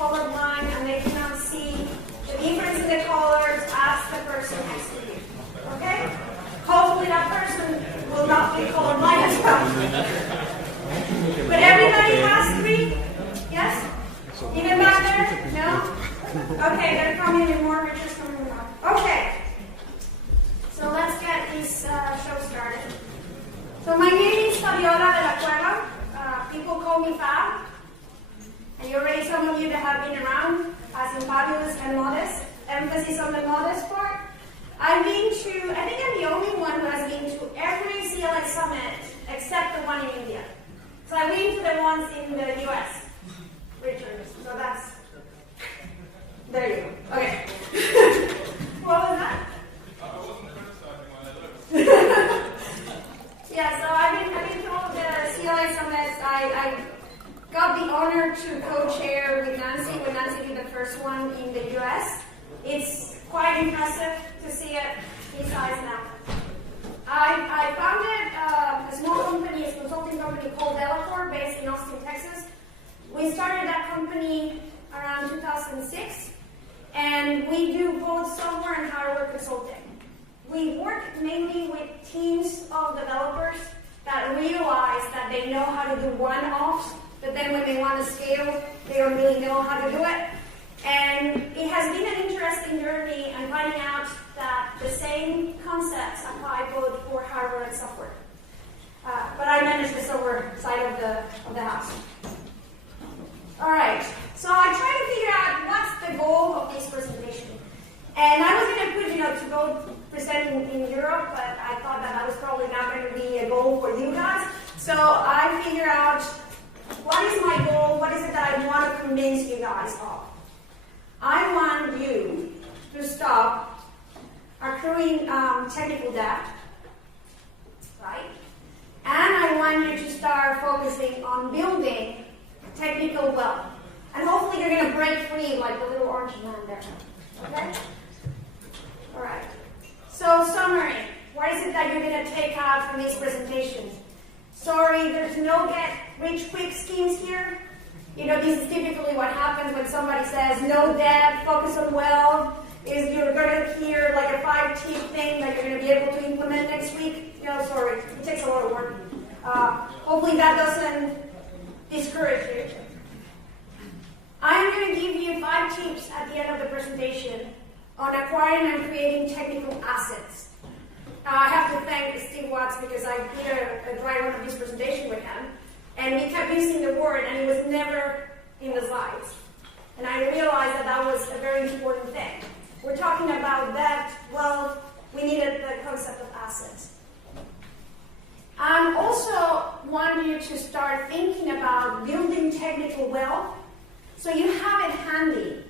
colorblind and they cannot see the difference in the colors, ask the person next to you. Okay? Hopefully that person will not be colorblind as well. But everybody has 3? Yes? Even back there? No? Okay, they're coming in more, we're just coming more. Okay. So let's get this show started. So my name is Fabiola de la Cueva. People call me Fab. And already some of you that have been around, as in fabulous and modest. Emphasis on the modest part. I've been to, I think I'm the only one who has been to every CLA summit except the one in India. So I've been to the ones in the US. Richard. So that's, there you go. Okay. What was that? I wasn't criticizing when I looked. Yeah, so I've been to all the CLA summits. I got the honor to co-chair with Nancy when Nancy did the first one in the US. It's quite impressive to see it in size now. I founded a small company, a consulting company called Delacorp, based in Austin, Texas. We started that company around 2006, and we do both software and hardware consulting. We work mainly with teams of developers that realize that they know how to do one-offs, but then when they want to scale, they don't really know how to do it. And it has been an interesting journey and finding out that the same concepts apply both for hardware and software. But I manage the software side of the house. All right, so I tried to figure out what's the goal of this presentation. And I was going to put, to go present in Europe, but I thought that was probably not going to be a goal for you guys. So I figured out, what is my goal? What is it that I want to convince you guys of? I want you to stop accruing technical debt, right? And I want you to start focusing on building technical wealth. And hopefully you're going to break free like the little orange man there. Okay? All right. So summary. What is it that you're going to take out from these presentations? Sorry, there's no get rich quick schemes here. This is typically what happens when somebody says no debt, focus on wealth, is you're going to hear like a 5-tip thing that you're going to be able to implement next week. No, sorry, it takes a lot of work. Hopefully that doesn't discourage you. I'm going to give you 5 tips at the end of the presentation on acquiring and creating technical assets. I have to thank Steve Watts because I did a dry run of his presentation with him, and we kept using the word, and it was never in the slides. And I realized that was a very important thing. We're talking about that, well, we needed the concept of assets. I also want you to start thinking about building technical wealth so you have it handy.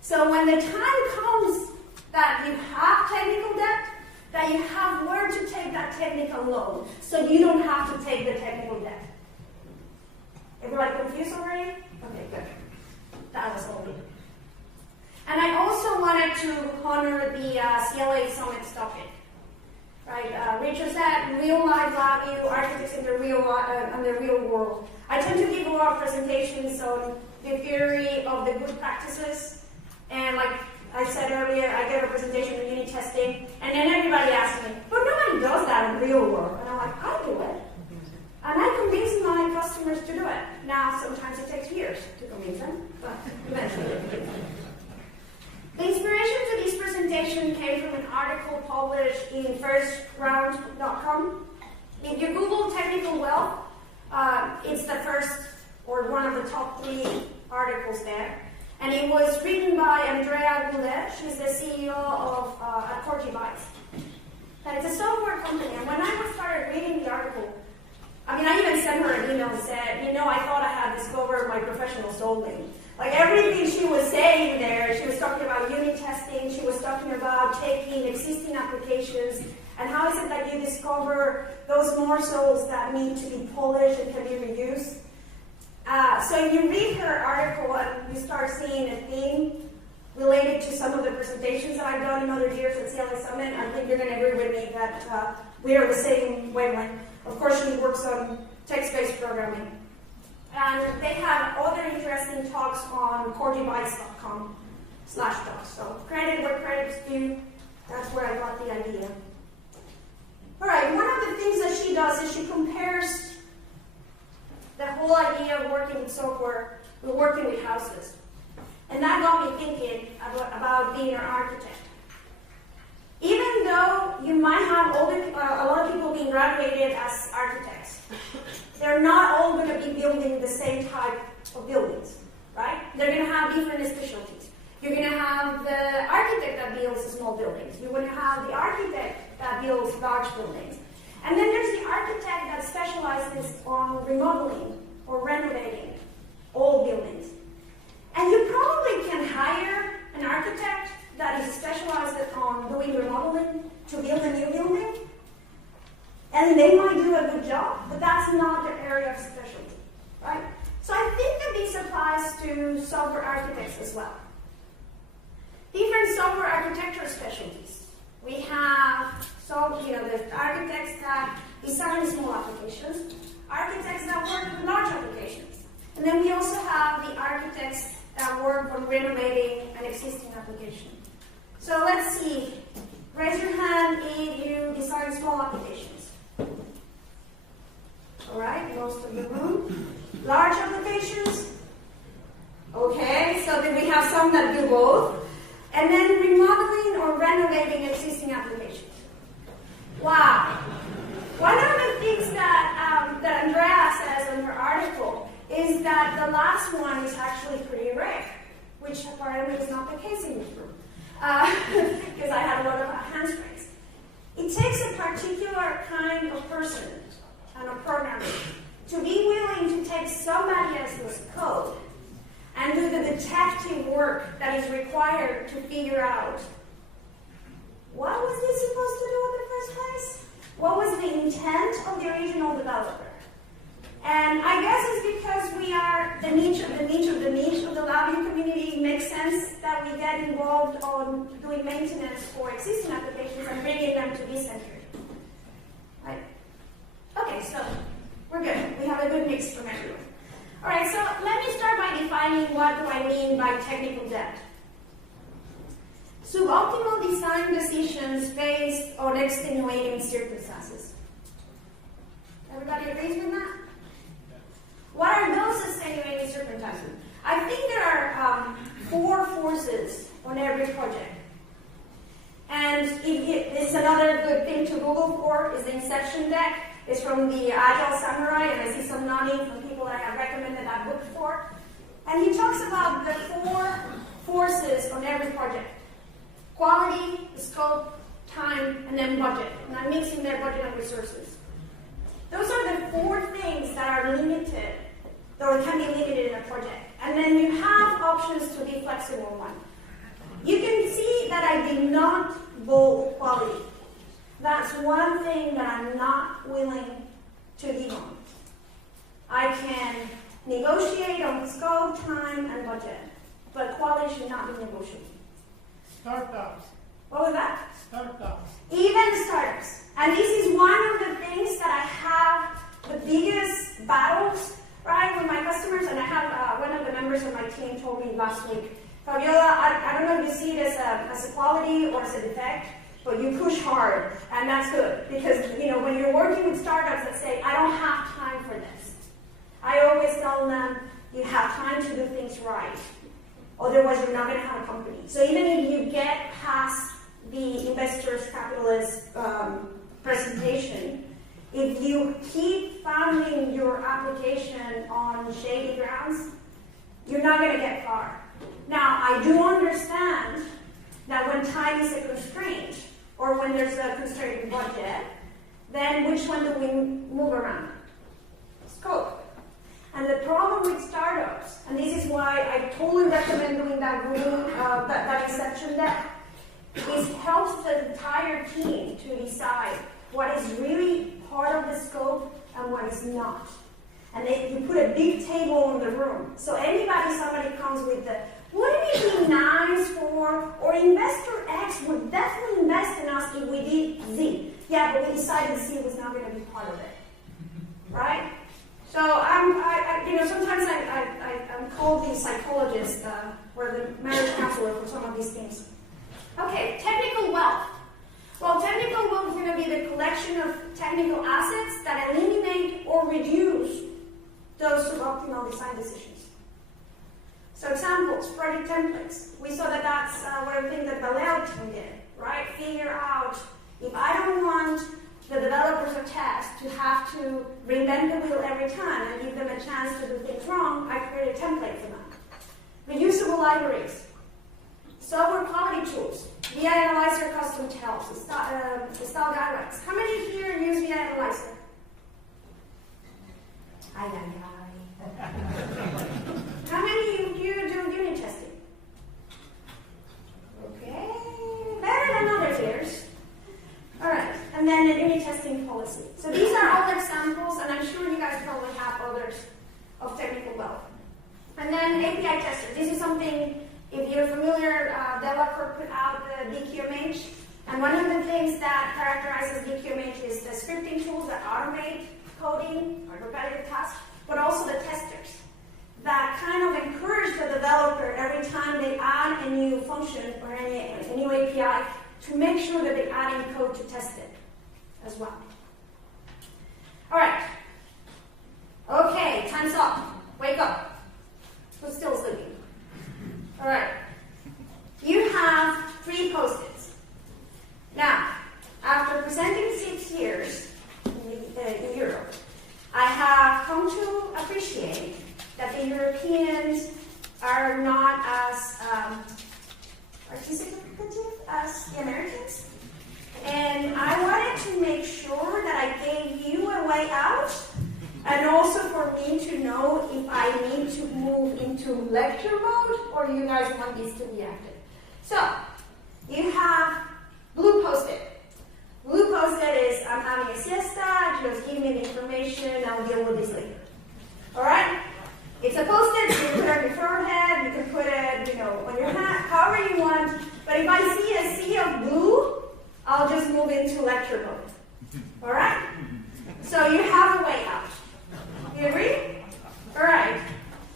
So when the time comes that you have technical debt, that you have where to take that technical loan, so you don't have to take the technical debt. Everybody confused already? Okay, good. That was all good. And I also wanted to honor the CLA Summit topic. Right? Richard said, real life value, architects in the real world. I tend to give a lot of presentations on the theory of the good practices, and like I said earlier, I gave a presentation on unit testing, and then everybody asked me, but nobody does that in the real world. And I'm like, I do it. And I convince my customers to do it. Now, sometimes it takes years to convince them, but eventually. The inspiration to this presentation came from an article published in firstround.com. If you Google technical wealth, it's the first or one of the top 3 articles there. And it was written by Andrea Goulet. She's the CEO of Cortibytes. And it's a software company. And when I started reading the article, I even sent her an email and said, I thought I had discovered my professional soulmate. Like everything she was saying there, she was talking about unit testing, she was talking about taking existing applications, and how is it that you discover those morsels that need to be polished and can be reused. So if you read her article and you start seeing a theme related to some of the presentations that I've done in other years at CLA Summit, I think you're going to agree with me that we are the same wavelength. Of course, she works on text-based programming. And they have other interesting organizing talks on coredevice.com/talks. So credit where credit's due. That's where I got the idea. All right, one of the things that she does is she compares the whole idea of working with software with working with houses. And that got me thinking about being an architect. Even though you might have a lot of people being graduated as architects, they're not all going to be building the same type of buildings, right? They're going to have different specialties. You're going to have the architect that builds small buildings. You're going to have the architect that builds large buildings. And then there's the architect that specializes on remodeling or renovating old buildings. And you probably can hire an architect that is specialized on doing remodeling to build a new building. And they might do a good job, but that's not their area of specialty, right? So I think that this applies to software architects as well. Different software architecture specialties. We have the architects that design small applications, architects that work with large applications. And then we also have the architects that work on renovating an existing application. So let's see. Raise your hand if you design small applications. All right, most of the room. Large applications. Okay, so then we have some that do both. And then remodeling or renovating existing applications. Wow. One of the things that Andrea says in her article is that the last one is actually pretty rare, which apparently is not the case in this room, because I had a lot of hand strings. It takes a particular kind of person and a programmer to be willing to take somebody else's code and do the detective work that is required to figure out what was this supposed to do in the first place? What was the intent of the original developer? And I guess it's because we are the niche of the lobbying community. It makes sense that we get involved on doing maintenance for existing applications and bringing them to be centered. Right? Okay, so we're good. We have a good mix from everyone. All right, so let me start by defining what do I mean by technical debt. Suboptimal design decisions based on extenuating circumstances. Everybody agrees with that? What are those extenuating circumstances? I think there are 4 forces on every project. And it's another good thing to Google for is the Inception deck. It's from the Agile Samurai, and I see some nodding from people that I have recommended that book for. And he talks about the 4 forces on every project. Quality, scope, time, and then budget. And I'm mixing their budget and resources. Those are the 4 things that are limited, or can be limited in a project. And then you have options to be flexible one. You can see that I did not bold quality. That's one thing that I'm not willing to give on. I can negotiate on scope, time, and budget, but quality should not be negotiable. Startups. What was that? Startups. Even startups. And this is one of the things that I have the biggest battles, right, with my customers. And I have one of the members of my team told me last week, Fabiola, I don't know if you see it as a quality or as a defect, but you push hard, and that's good. Because, when you're working with startups that say, I don't have time for this, I always tell them, you have time to do things right. Otherwise, you're not going to have a company. So even if you get past the investors, capitalists presentation, if you keep founding your application on shady grounds, you're not going to get far. Now, I do understand that when time is a constraint, or when there's a constrained budget, then which one do we move around? Scope. And the problem with startups, and this is why I totally recommend doing that Google, that Inception deck, is helps the entire team to decide what is really part of the scope and what is not. And you put a big table in the room. So somebody comes with the, wouldn't it be nice for, or investor X would definitely invest in us if we did Z. Yeah, but we decided Z was not going to be part of it. Right? So sometimes I'm called the psychologist or the marriage counselor for some of these things. Okay, technical wealth. Well, technical wealth is going to be the collection of technical assets that eliminate or reduce those suboptimal design decisions. So examples, project templates. We saw that that's one of the things that Valero team did, right? Figure out, if I don't want the developers of test to have to reinvent the wheel every time and give them a chance to do things wrong, I create a template for them. Reusable libraries, software quality tools, VI Analyzer custom tells, the style guidelines. How many here use VI Analyzer? Ay, ay, ay. How many of you do unit testing? Okay, better than others here. All right, and then the unit testing policy. So these are all examples, and I'm sure you guys probably have others of technical wealth. And then API tester. This is something, if you're familiar, developer put out the DQMH. And one of the things that characterizes DQMH is the scripting tools that automate coding or repetitive tasks, but also the testers that kind of encourage the developer every time they add a new function or a new API to make sure that they add in code to test it as well. All right. Okay, time's up. Wake up. Who's still sleeping? All right. You have 3 post-its. Now, after presenting 6 years in Europe, I have come to appreciate that the Europeans are not as participative as the Americans. And I wanted to make sure that I gave you a way out, and also for me to know if I need to move into lecture mode or you guys want these to be active. So, you have blue post-it. Blue post-it is, I'm having a siesta, just give me the information, I'll deal with this later. Alright? It's a post-it, you can put it on your forehead, you can put it, on your hat, however you want. But if I see a sea of blue, I'll just move into lecture mode. Alright? So you have a way out. You agree? Alright.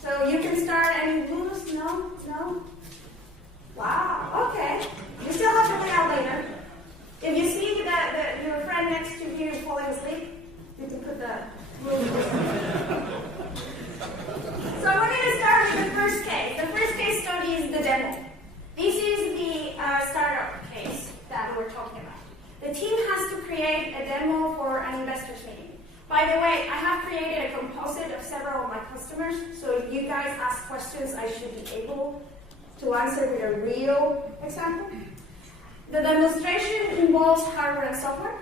So you can start any blues? No? No? Wow, okay. You still have to way out later. If you see that your friend next to you falling asleep, you can put the blue. So we're going to start with the first case. The first case study is the demo. This is the startup case that we're talking about. The team has to create a demo for an investors meeting. By the way, I have created a composite of several of my customers, so if you guys ask questions, I should be able to answer with a real example. The demonstration involves hardware and software.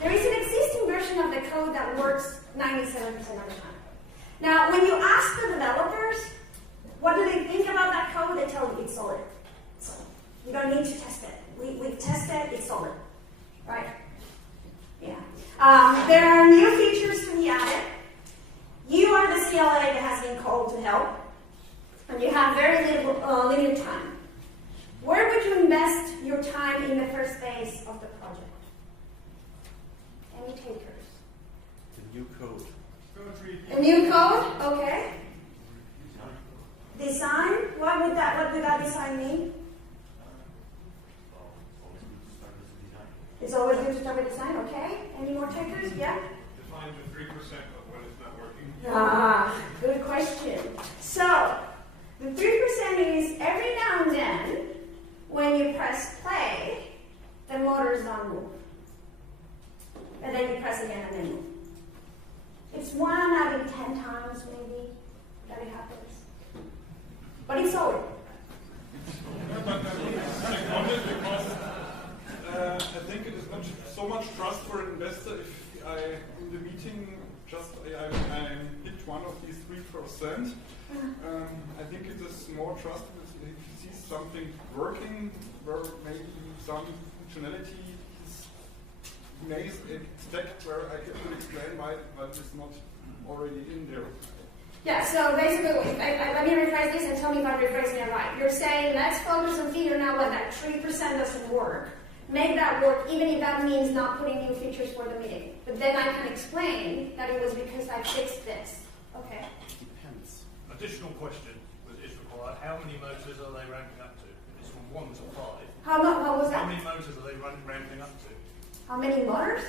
There is an existing version of the code that works 97% of the time. Now, when you ask the developers, what do they think about that code? They tell you it's solid. So you don't need to test it. We tested, it's solid. Right? Yeah. There are new features to be added. You are the CLA that has been called to help, and you have very limited time. Where would you invest your time in the first phase of the project? Any takers? The new code. A new code? Okay. Design? What would that design mean? It's always good to start with design, okay? Any more takers? Yeah? Define the 3% of what is not working. Good question. So, the 3% is every now and then, when you press play, the motors don't move. And then you press again and they move. It's 1 out of 10 times, maybe, that it happens. But it's solid. I think it is not so much trust for an investor if I, in the meeting, I hit one of these 3%. I think it is more trust if he sees something working, where maybe some functionality may expect where I can explain why it's not already in there. Yeah, so basically, let me rephrase this and tell me if I'm rephrasing it right. You're saying, let's focus on figuring out what that 3% doesn't work. make that work, even if that means not putting new features for the meeting. But then I can explain that it was because I fixed this. Okay. Depends. Additional question that is required. How many motors are they ramping up to? It's from 1 to 5. How was that? How many motors are they ramping up to? How many motors?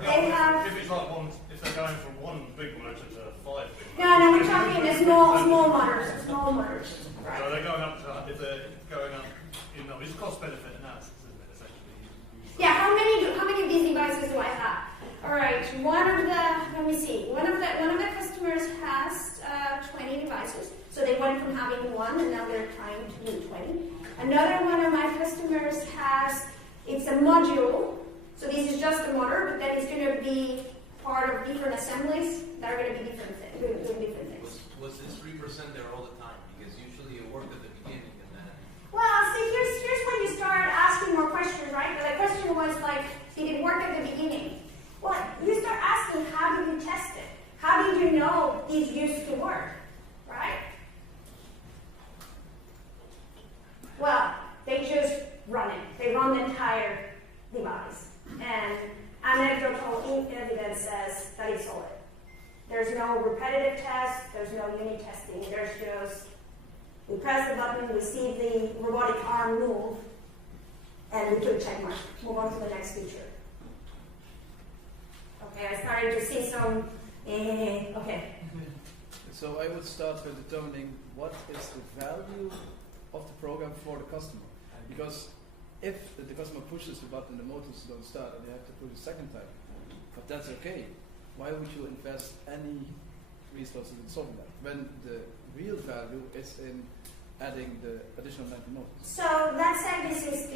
They Yeah, have. if it's like one, if they're going from 1 big motor to 5 big motors. No, we're talking the small motors. Small motors. Right. So they're going up to, if they're going up, it's cost benefit analysis, isn't it, essentially? Yeah, how many of these devices do I have? All right, one of the customers has 20 devices. So they went from having 1 and now they're trying to do 20. Another one of my customers has, it's a module. So this is just a motor, but then it's going to be part of different assemblies that are going to be doing different things. Was this 3% there all the time? Because usually it worked at the beginning and then... Well, see, here's when you start asking more questions, right? The question was like, did it work at the beginning? Well, you start asking, how did you test it? How did you know these used to work, right? Well, they just run it. They run the entire device. And anecdotal evidence says that it's solid. There's no repetitive test, there's no unit testing, there's just, we press the button, we see the robotic arm move, and we do a check mark. Move on to the next feature. Okay, I started to see some, okay. So I would start by determining what is the value of the program for the customer. Because if the customer pushes the button, the motors don't start, and they have to push a second time. But that's okay. Why would you invest any resources in solving that? When the real value is in adding the additional 90 motors. So that said, this is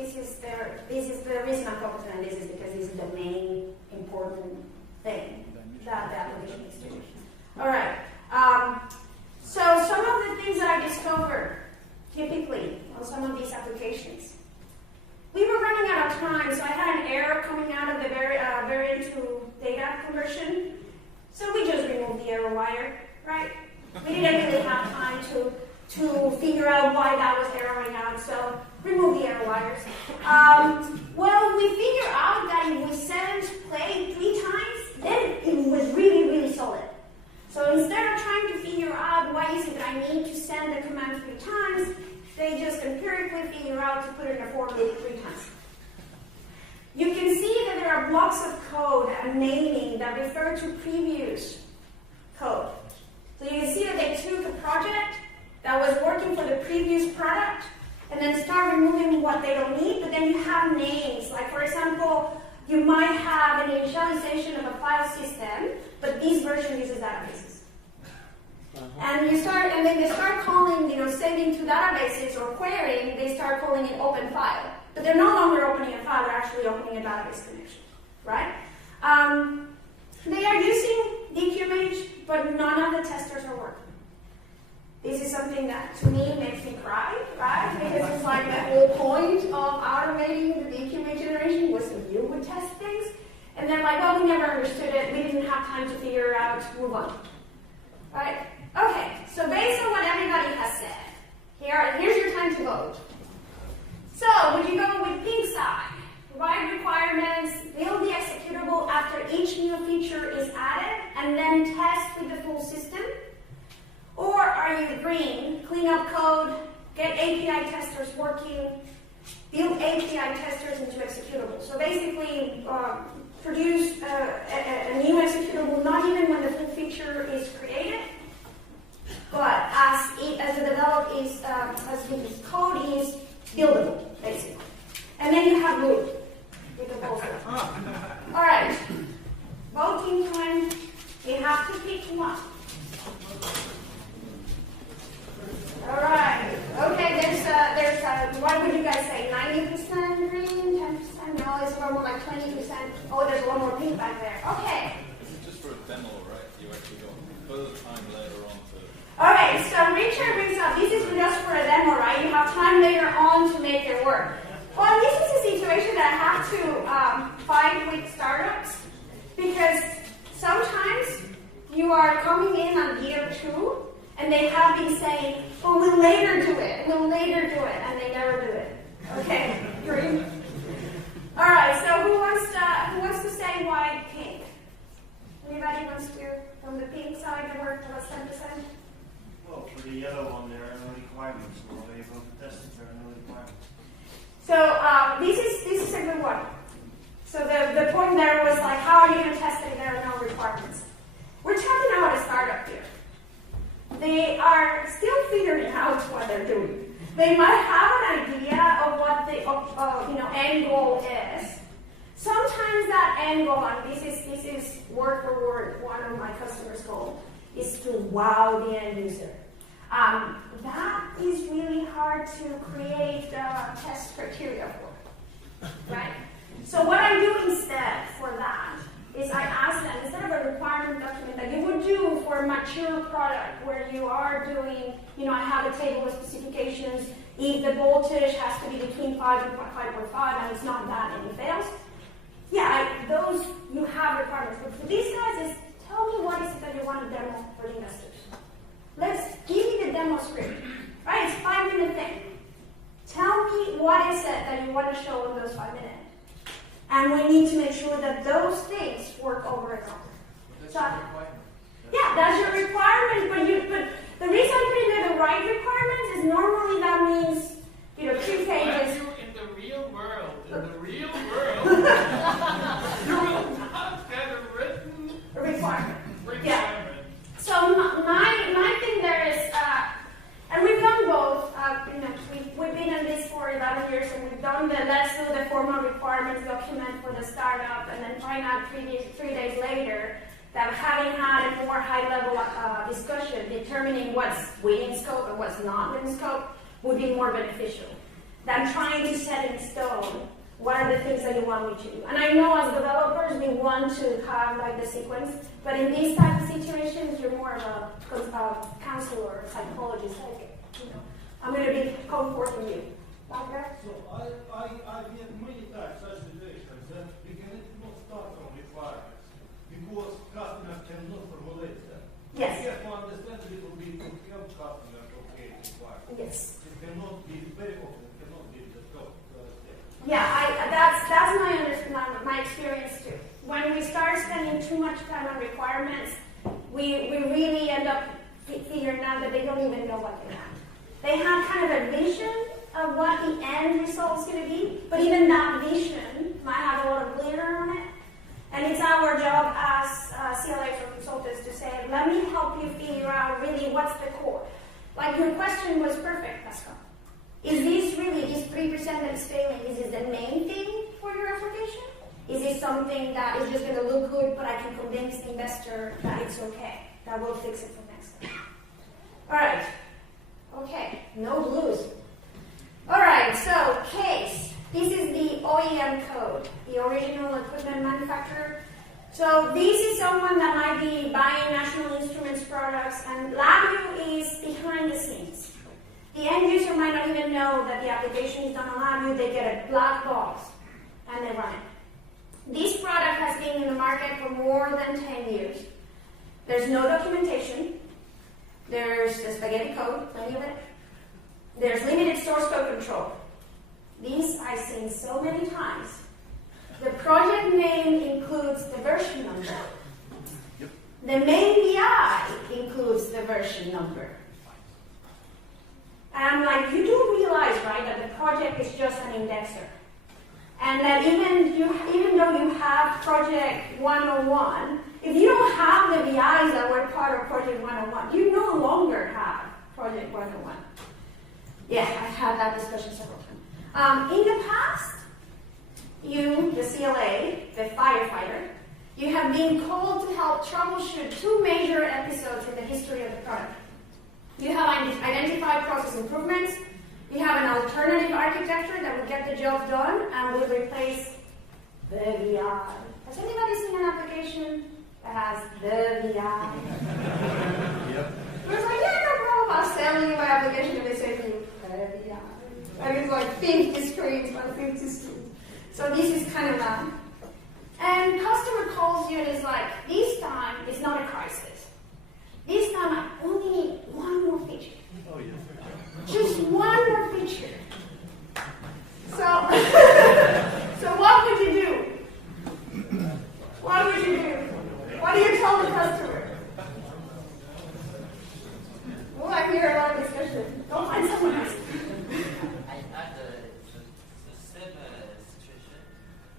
the reason I'm focusing on this is because this is the main important thing that the application is doing. All right. So some of the things that I discovered typically on some of these applications. We were running out of time, so I had an error coming out of the variant to data conversion. So we just removed the error wire, right? We didn't really have time to figure out why that was erroring out, so remove the error wires. Well, we figured out that if we send play 3 times, then it was really, really solid. So instead of trying to figure out why is it that I need to send the command 3 times, they just empirically figure out to put it in a for loop 3 times. You can see that there are blocks of code and naming that refer to previous code. So you can see that they took a project that was working for the previous product and then start removing what they don't need, but then you have names. Like, for example, you might have an initialization of a file system, but this version uses databases. And then they start calling, sending to databases or querying, they start calling it open file. But they're no longer opening a file, they're actually opening a database connection, right? They are using DQMH, but none of the testers are working. This is something that, to me, makes me cry, right? Because it's like the whole point of automating the DQMH generation was that you would test things. And they're like, well, we never understood it, we didn't have time to figure it out, move on. Right? Okay, so based on what everybody has said, here's your time to vote. So, would you go with pink side? Write requirements, build the executable after each new feature is added, and then test with the full system? Or are you green, clean up code, get API testers working, build API testers into executable? So basically, produce a new executable, not even when the full feature is created, but as the code is buildable, basically. And then you have loop with the whole stuff. All right, voting time. You have to pick one. All right. Okay. There's what would you guys say? 90% green, 10%? No, it's a lot more like 20%. Oh, there's a lot more pink back there. Okay. This is just for a demo, right? You actually go further time later on to... Okay, so Richard brings up, this is just for a demo, right? You have time later on to make it work. Well, this is a situation that I have to fight with startups because sometimes you are coming in on year 2 and they have been saying, well, we'll later do it, and they never do it. Okay, green. All right, so who wants to say why pink? Anybody wants to, from the pink side, that worked about 10%? Well, for the yellow one, there are no requirements. So when you go to test it, there are no requirements. So this is a good one. So the point there was like, how are you going to test it if there are no requirements? We're talking about a startup here. They are still figuring out what they're doing. They might have an idea of what the end goal is. Sometimes that end goal, and this is word for word one of my customers' goal, is to wow the end user. That is really hard to create test criteria for, right? So what I do instead for that is I ask them, instead of a requirement document that you would do for a mature product where you are doing, I have a table of specifications, if the voltage has to be between 5 and 5.5 and it's not that and it fails, those you have requirements. But for these guys, is tell me what is it that you want to demo for the investors. Let's give me the demo script, right? It's a 5-minute thing. Tell me what is it that you want to show in those 5 minutes. And we need to make sure that those things work over and over. That's your requirement. Yeah, that's your requirement, but the reason I'm putting there the right requirements is normally that means, 3 pages. In the real world, you will not get a written Requirement. requirement. Yeah. So my thing there is, and we've done both. We've been in this for 11 years, and we've done the let's do the formal requirements document for the startup, and then find out 3 days later that having had a more high-level discussion, determining what's within scope and what's not within scope would be more beneficial than trying to set in stone what are the things that you want me to do. And I know as developers we want to have like the sequence, but in these type of situations you're more of a counselor or psychologist. I'm going to be comforting you. Back So I've had many times such situations that we cannot start from requirements because customers cannot formulate them. Yes. We have to understand a little bit to help customers to create requirements. Yes. It cannot be very often. It cannot be the scope. Yeah, that's my experience too. When we start spending too much time on requirements, we really end up figuring out that they don't even know what they have. They have kind of a vision of what the end result is going to be, but even that vision might have a lot of glitter on it. And it's our job as CLAs or consultants to say, let me help you figure out really what's the core. Like your question was perfect, Pascal. Is this really, this 3% that is failing, is it the main thing for your application? Is it something that is just going to look good, but I can convince the investor that it's okay, that will fix it for next time? All right. Okay, no blues. All right, so case. This is the OEM code, the original equipment manufacturer. So this is someone that might be buying National Instruments products, and LabVIEW is behind the scenes. The end user might not even know that the application is done on LabVIEW. They get a black box, and they run it. This product has been in the market for more than 10 years. There's no documentation. There's the spaghetti code, plenty of it. There's limited source code control. These I've seen so many times. The project name includes the version number. Yep. The main BI includes the version number. And I'm like, you do realize, right, that the project is just an indexer. And that even though you have Project 101, if you don't have the BIs that were part of Project 101, you no longer have Project 101. Yeah, I've had that discussion several times. In the past, you, the CLA, the firefighter, you have been called to help troubleshoot 2 major episodes in the history of the product. You have identified process improvements. You have an alternative architecture that will get the job done and will replace the VI. Has anybody seen an application that has the VI? Yep. It was like, yeah, no problem. I'll sell you my application and they say to you, the VI. And it's like 50 screens by 50 screens. So this is kind of that. And customer calls you and is like, this time it's not a crisis. This time I only need one more feature. Oh, yeah. Just one more feature. So, so what would Go find someone else. I had the same situation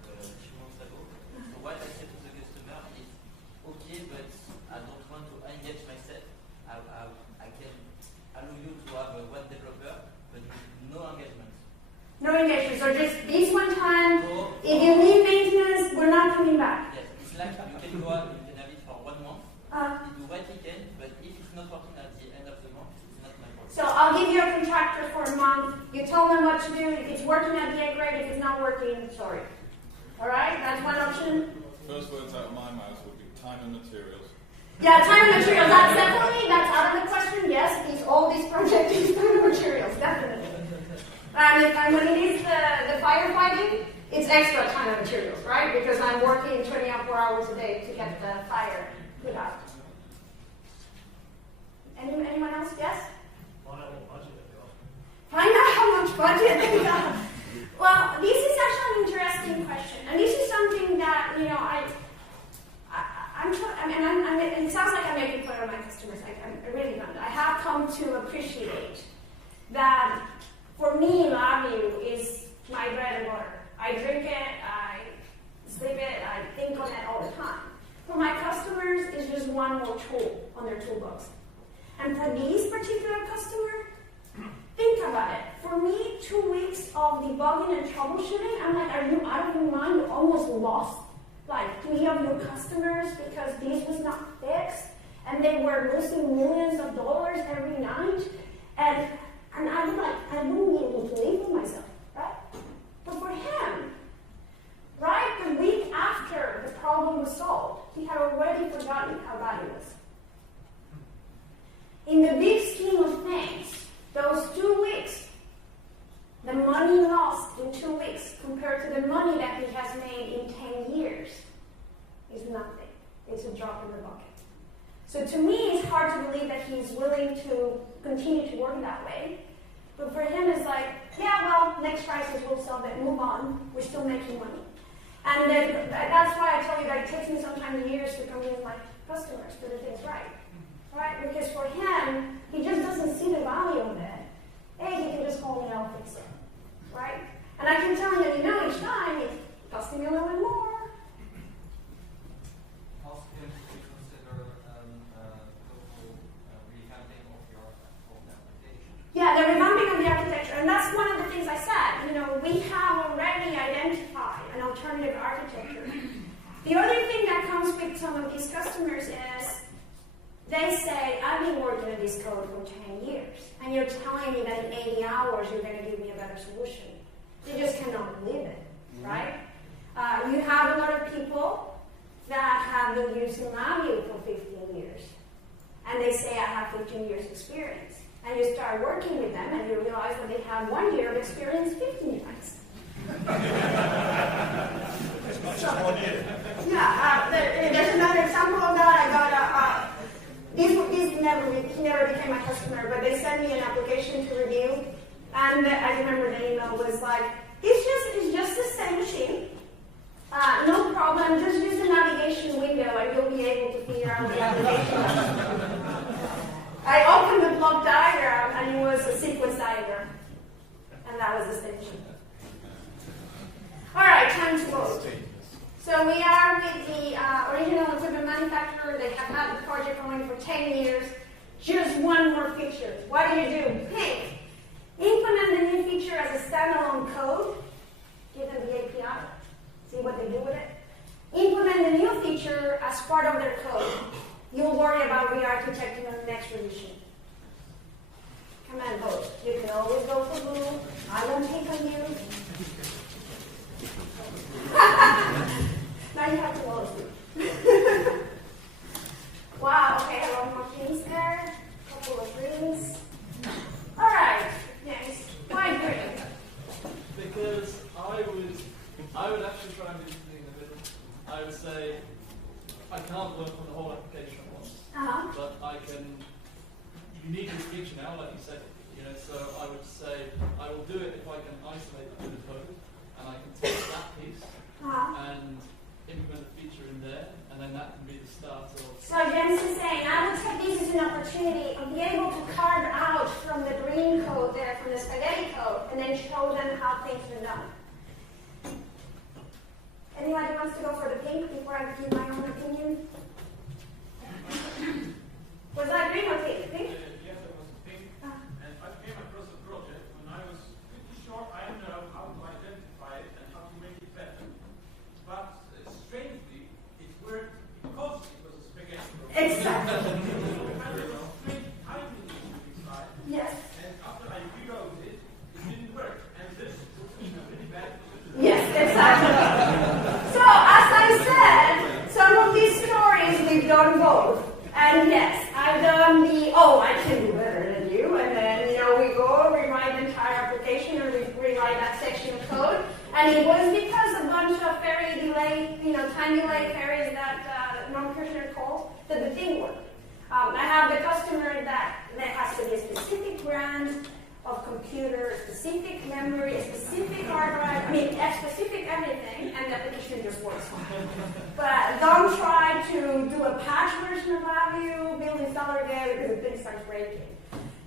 a few months ago. So what I said to the customer is, okay, but I don't want to engage myself. I can allow you to have one developer, but no engagement. No engagement. So just this one time. If you need maintenance, we're not coming back. Yes, it's like you can go out, you can have it for 1 month. You do what you can, but if it's not working at the end of the month, it's not my fault. So I'll give you a contractor for a month. You tell them what to do. If it's working at the A grade, if it's not working, sorry. All right, that's one option. First words out of my mouth would be time and materials. Yeah, time and materials. That's out of the question. Yes, all these projects use time and materials, definitely. And when it is the firefighting, it's extra time and materials, right? Because I'm working 24 hours a day to get the fire put out. Anyone else? Yes? Find out what budget they've got. Find out how much budget they got. Well, this is actually an interesting question, and this is something that it sounds like I'm making fun of my customers. I really don't. I have come to appreciate that for me, value is my bread and butter. I drink it, I sleep it, I think on it all the time. For my customers, it's just one more tool on their toolbox. And for these particular customers, think about it. For me, 2 weeks of debugging and troubleshooting, I'm like, are you out of your mind? You almost lost like 3 of your customers because this was not fixed, and they were losing millions of dollars every night. And I'm like, I wouldn't be able to live with myself, right? But for him, right, the week after the problem was solved, he had already forgotten how bad it was. In the big scheme of things, those 2 weeks, the money lost in 2 weeks compared to the money that he has made in 10 years is nothing. It's a drop in the bucket. So to me, it's hard to believe that he's willing to continue to work that way. But for him, it's like, yeah, well, next crisis we'll solve it, move on, we're still making money. And then that's why I tell you that it takes me sometimes years to convince my customers to do things right. Right? Because for him, he just doesn't see the value of it. Hey, he can just call me and I'll fix it. Right? And I can tell him, each time it's costing me a little bit more. Ask him to consider total revamping of your application. Yeah, the revamping of the architecture. And that's one of the things I said. We have already identified an alternative architecture. The other thing that comes with some of these customers is they say, I've been working on this code for 10 years, and you're telling me that in 80 hours you're going to give me a better solution. They just cannot believe it, right? You have a lot of people that have been using Labview for 15 years, and they say, I have 15 years experience. And you start working with them, and you realize that they have 1 year of experience 15 years. There's another example of that. I got he never became a customer, but they sent me an application to review, and I remember the email was like, it's just the same machine, no problem, just use the navigation window and you'll be able to figure out the application. I opened the block diagram and it was a sequence diagram, and that was the same machine. All right, time to vote. So we are with the original equipment manufacturer. They have had the project going for 10 years. Just one more feature. What do? Pick. Implement the new feature as a standalone code. Give them the API. See what they do with it. Implement the new feature as part of their code. You'll worry about re-architecting on the next revision. Come on, vote. You can always go for blue. I won't pick on you. Now you have to vote. Wow, okay, a lot more things there. A couple of greens. All right, next. Why green? Because I would actually try and do something in the middle. I would say, I can't work on the whole application at once, but you need this feature now, like you said, so I would say, I will do it if I can isolate the code, and I can take that piece, and implement a feature in there, and then that can be the start of... So James is saying, I would take this as an opportunity of being able to carve out from the show them how things are done. Anybody wants to go for the pink before I give my own opinion? Was that green or pink? Pink? Yes, it was pink. And I came across a project when I was pretty sure I know how to identify it and how to make it better. But strangely, it worked because it was a spaghetti project. Exactly. It had a straight timing issue inside. Yes. And after I rewrote it, it didn't work. And this was in a really bad position. Yes, exactly. So, as I said, some of these stories we've done both. And yes, I've done I can do better than you. And then, we go, rewrite the entire application and rewrite that section of code. And it was because a bunch of fairy delay, time delay fairies that non-Kirchner called that the thing worked. I have the customer that has to be a specific brand of computer, a specific memory, a specific hard drive, a specific everything, and the application just works fine. But don't try to do a patch version of Fabio, build installer there because the thing starts breaking.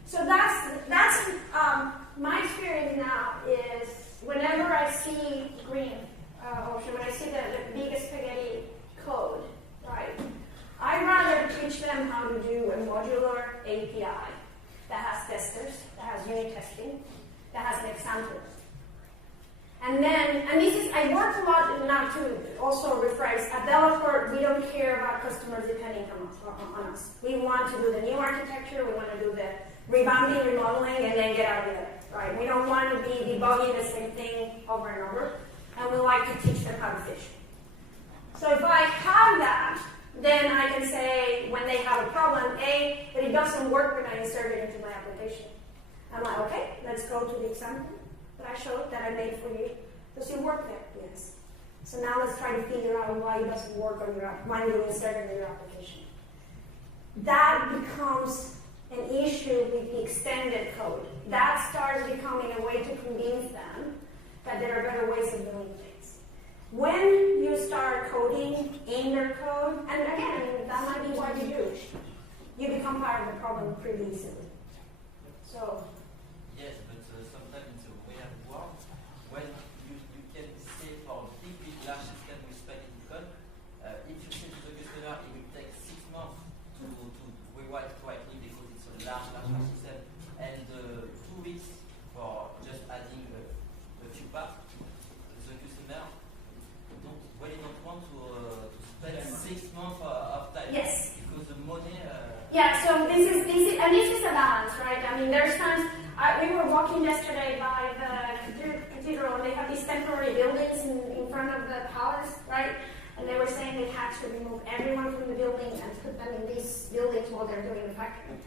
So that's my experience now is whenever I see green option, when I see the biggest spaghetti code, right, I'd rather teach them how to do a modular API that has testers, that has unit testing, that has an example. And I work a lot now to also rephrase, at Developer, we don't care about customers depending on us. We want to do the new architecture, we want to do the revamping, remodeling, and then get out of there, right? We don't want to be debugging the same thing over and over, and we like to teach them how to fish. So if I have that, then I can say, when they have a problem, A, that it doesn't work when I insert it into my application. I'm like, okay, let's go to the example that I showed, that I made for you. Does it work there? Yes. So now let's try to figure out why it doesn't work on when you insert it in your application. That becomes an issue with the extended code. That starts becoming a way to convince them that there are better ways of doing things. When you start coding in their code, and again, that might be what you do, you become part of the problem pretty easily. So. Yes, but sometimes it's a way of work when you can say for big large system with spaghetti code, if you say to the customer it will take 6 months to rewrite correctly because it's a large system, and 2 weeks for just adding a few parts, the customer don't want to spend 6 months of time. Yes. Because the money. Yeah. So this is a balance, right? There's times we were walking yesterday by the cathedral, and they have these temporary buildings in front of the palace, right? And they were saying they had to remove everyone from the building and put them in these buildings while they're doing the factory.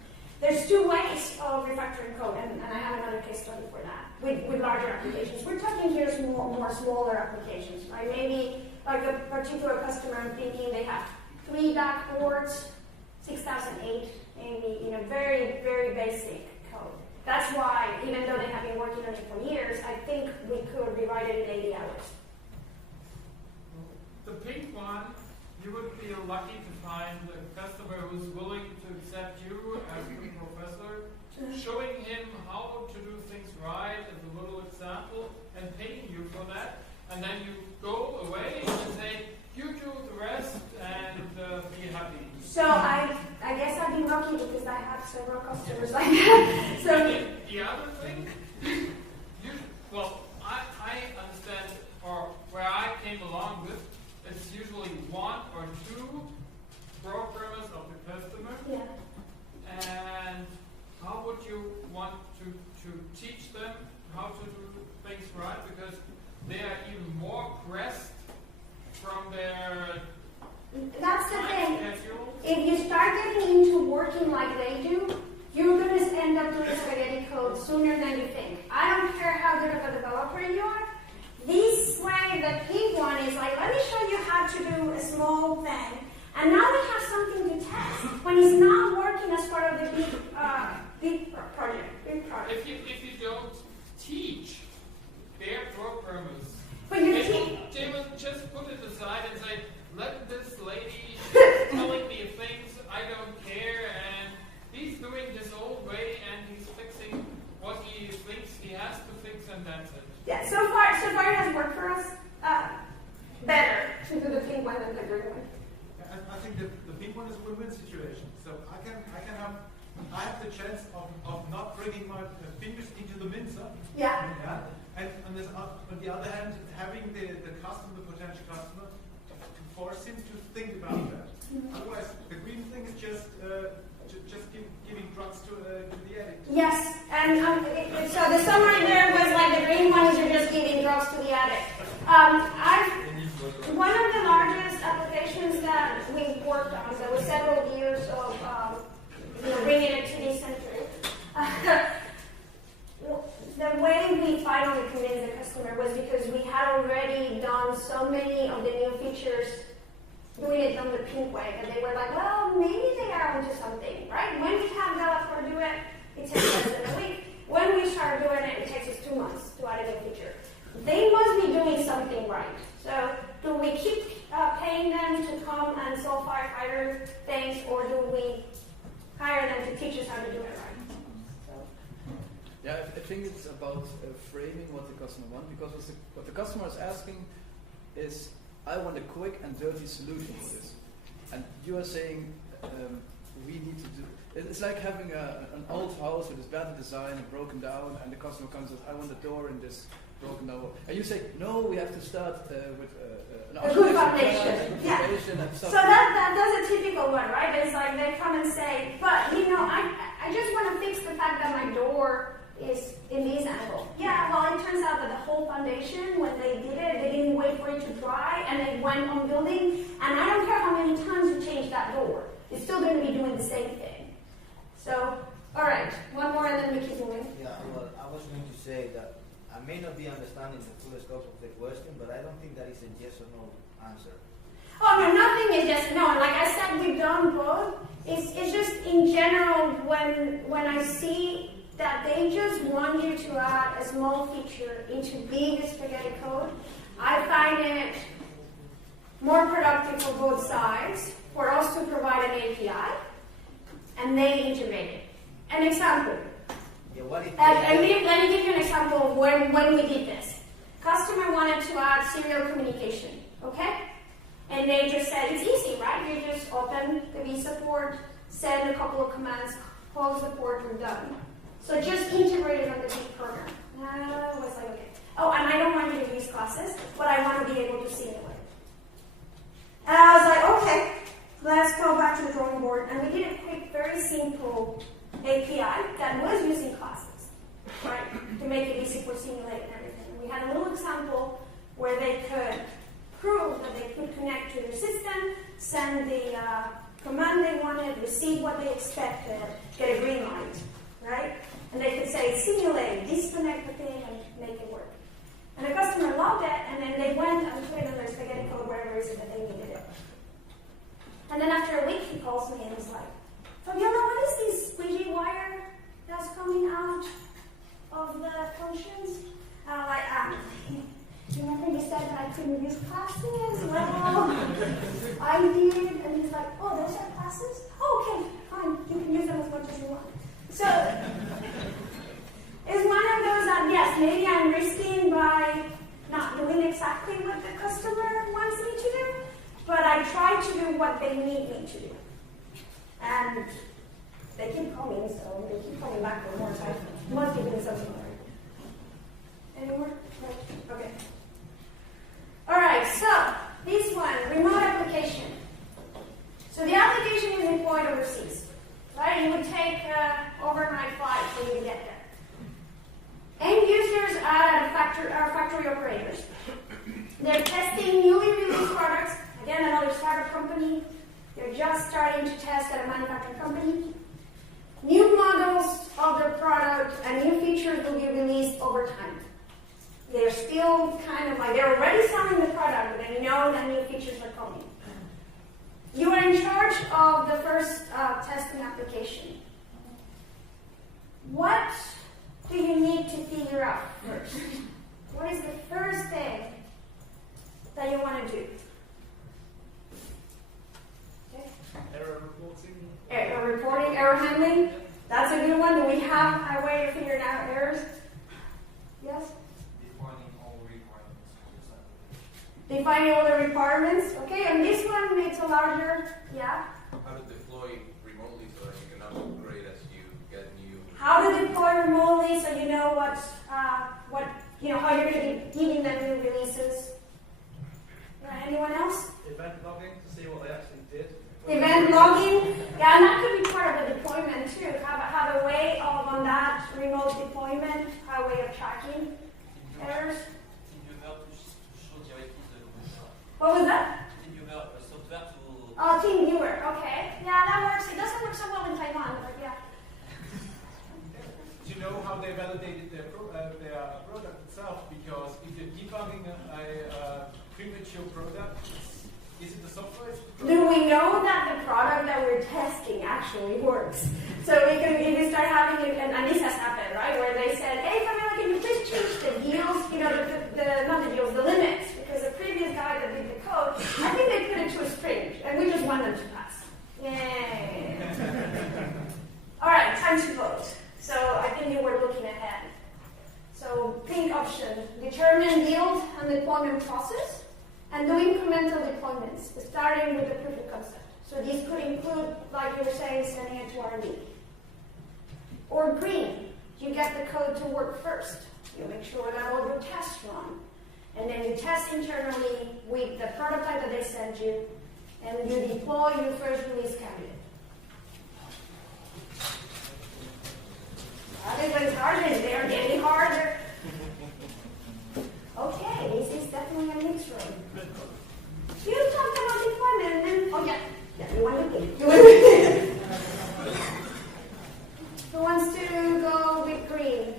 There's 2 ways of refactoring code, and I have another case study for that with larger applications. We're talking here more smaller applications, right? Maybe like a particular customer, I'm thinking they have 3 DAC ports, 6008, maybe very, very basic code. That's why, even though they have been working on it for years, I think we could rewrite it in 80 hours. The pink one, you would be lucky to find a customer who's willing to accept you as the professor, showing him how to do things right as a little example, and paying you for that. And then you go away and say, you do the rest and be happy. So I guess I've been lucky because I have several customers like that. So the other thing, I understand, or where I came along with, it's usually 1 or 2 programmers of the customer. Yeah. And how would you want to teach them how to do things right? Because they are even more pressed from their that's the thing. schedule. If you start getting into working like they do, you're going to end up doing spaghetti code sooner than you think. I don't care how good of a developer you are. This way, the pink one is like, let me show you how to do a small thing. And now we have something to test when it's not working as part of the big project. If you don't teach their programmers, But you they will just put it aside and say, let this lady telling me things I don't care, and he's doing this old way and he's and that's it. Yeah, so far it has worked for us better to do the pink one than the green one. I think the pink one is a win-win situation. So I have the chance of not bringing my fingers into the mincer. Yeah. Yeah. And on the other hand, having the customer, the potential customer, to force him to think about that. Mm-hmm. Otherwise, the green thing is just giving drugs to the addict. Yes, and so the summary there was like the green one is you're just giving drugs to the addict. One of the largest applications that we worked on, there were several years of bringing it to this century. The way we finally convinced the customer was because we had already done so many of the new features doing it on the pink way, and they were like, well, maybe they are onto something, right? When we have developers do it, it takes less than a week. When we start doing it, it takes us 2 months to add a new feature. They must be doing something right. So do we keep paying them to come and solve firefighter things, or do we hire them to teach us how to do it right? So. Yeah, I think it's about framing what the customer wants, because what the customer is asking is, I want a quick and dirty solution for this. And you are saying, we need to do, it's like having an old house with this bad design and broken down, and the customer comes and says, I want a door in this broken down. And you say, no, we have to start with a good foundation. Yeah. And so that's a typical one, right? It's like they come and say, but I just want to fix the fact that my door is in this angle. Yeah, well, it turns out that the whole foundation, when they did it, they didn't wait for it to dry, and they went on building, and I don't care how many times you change that door. It's still going to be doing the same thing. So, all right, one more and then we keep moving. Yeah, well, I was going to say that I may not be understanding the full scope of the question, but I don't think that is a yes or no answer. Oh, no, nothing is yes or no. And like I said, we've done both. It's just in general, when I see that they just want you to add a small feature into big spaghetti code, I find it more productive for both sides for us to provide an API, and they integrate it. An example. Yeah, what if Let me give you an example of when we did this. Customer wanted to add serial communication, okay? And they just said, it's easy, right? You just open the visa port, send a couple of commands, close the port, we're done. So just integrate it on the big program. I was like, okay. Oh, and I don't want you to use classes, but I want to be able to simulate. And I was like, okay, let's go back to the drawing board. And we did a quick, very simple API that was using classes, right, to make it easy for simulating everything. And we had a little example where they could prove that they could connect to their system, send the command they wanted, receive what they expected, get a green light, right? And they could say, simulate, disconnect the thing, and make it work. And the customer loved it, and then they went and put it in their spaghetti code wherever it is that they needed it. And then after a week, he calls me and he's like, Fabiola, what is this squeegee wire that's coming out of the functions? And I'm like, remember you said that I couldn't use classes? Well, I did. And he's like, oh, those are classes? Oh, okay, fine. You can use them as much as you want. So, it's one of those that, yes, maybe I'm risking by not doing exactly what the customer wants me to do, but I try to do what they need me to do. And they keep coming, so they keep coming back for more time. Must be doing something right. Any more? Okay. All right, so this one, remote application. So the application is deployed overseas, right? It would take overnight flight for you to get there. End users are factory operators. They're testing newly released products. Again, another startup company. They're just starting to test at a manufacturing company. New models of their product and new features will be released over time. They're still kind of like, they're already selling the product, but they know that new features are coming. You are in charge of the first testing application. What do you need to figure out first? What is the first thing that you want to do? Okay. Error reporting. Error reporting, error handling. That's a good one. Do we have a way of figuring out errors? Yes? defining all the requirements. Okay, and this one it's a larger, yeah. How to deploy remotely so that you can upgrade as you get new. How to deploy remotely so you know what how you're going to be giving them new releases. Anyone else? Event logging to see what they actually did. Event logging, yeah, and that could be part of the deployment too. Have a way of on that remote deployment, a way of tracking errors. What was that? Oh, TeamViewer, okay. Yeah, that works. It doesn't work so well in Taiwan, but yeah. Do you know how they validated their product itself? Because if you're debugging a premature product, is it the software? Do we know that the product that we're testing actually works? So if we start having it, and this has happened, right? Where they said, hey, Fabiola, can you please change the deals, not the deals, the limits? Because the previous guy that did the code, I think they put it to a string, and we just want them to pass. Yay. All right, time to vote. So I think you were looking ahead. So pink option, determine build and deployment process, and do incremental deployments, starting with the proof of concept. So these could include, like you were saying, sending it to R&D. Or green, you get the code to work first. You make sure that all your tests run. And then you test internally with the prototype that they send you, and you deploy your first release candidate. It's harder, they are getting harder. Okay, this is definitely a mixed room. You talked about deployment and then, oh yeah, you want to pick. Who wants to go with green?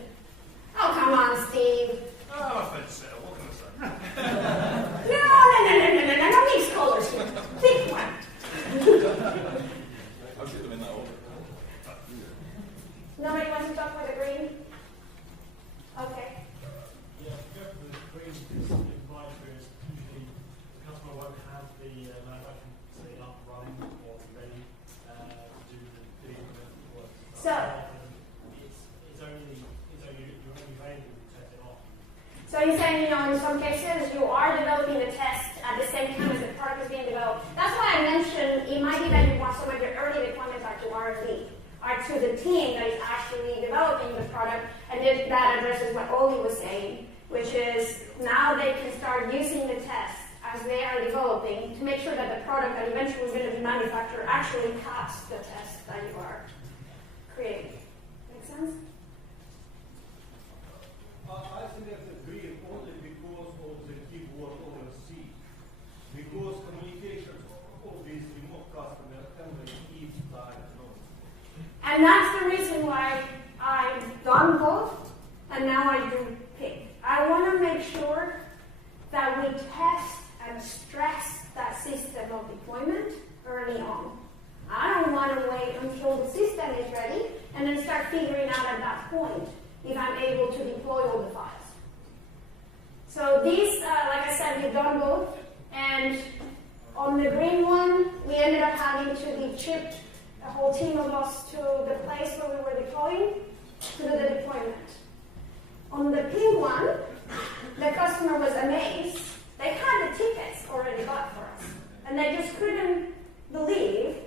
Oh, come on, Steve. Oh, I said, what can I say? No mixed colors here. Pick one. I'll get them in that order. Nobody wants to talk with the green? Okay. Yeah, go for the green because in my experience, usually the customer won't have the manufacturing say up running or ready to do the work. So it's only you're only available to test it off. So you're saying, in some cases you are developing the test at the same time as the product is being developed. That's why I mentioned it might be that you want some of your early deployments are to R&D, are to the team that is actually developing the product, and that addresses what Oli was saying, which is now they can start using the test as they are developing to make sure that the product that eventually is going to be manufactured actually passed the test that you are creating. Make sense? I think that's agreed only because of the keyword over C. Because communication of these remote customers handling each time. And that's the reason why I've done both, and now I do pick. I want to make sure that we test and stress that system of deployment early on. I don't want to wait until the system is ready and then start figuring out at that point if I'm able to deploy all the files. So these, like I said, we've done both, and on the green one, we ended up having to be shipped a whole team of us to the place where we were deploying to do the deployment. On the pink one, the customer was amazed. They had the tickets already bought for us, and they just couldn't believe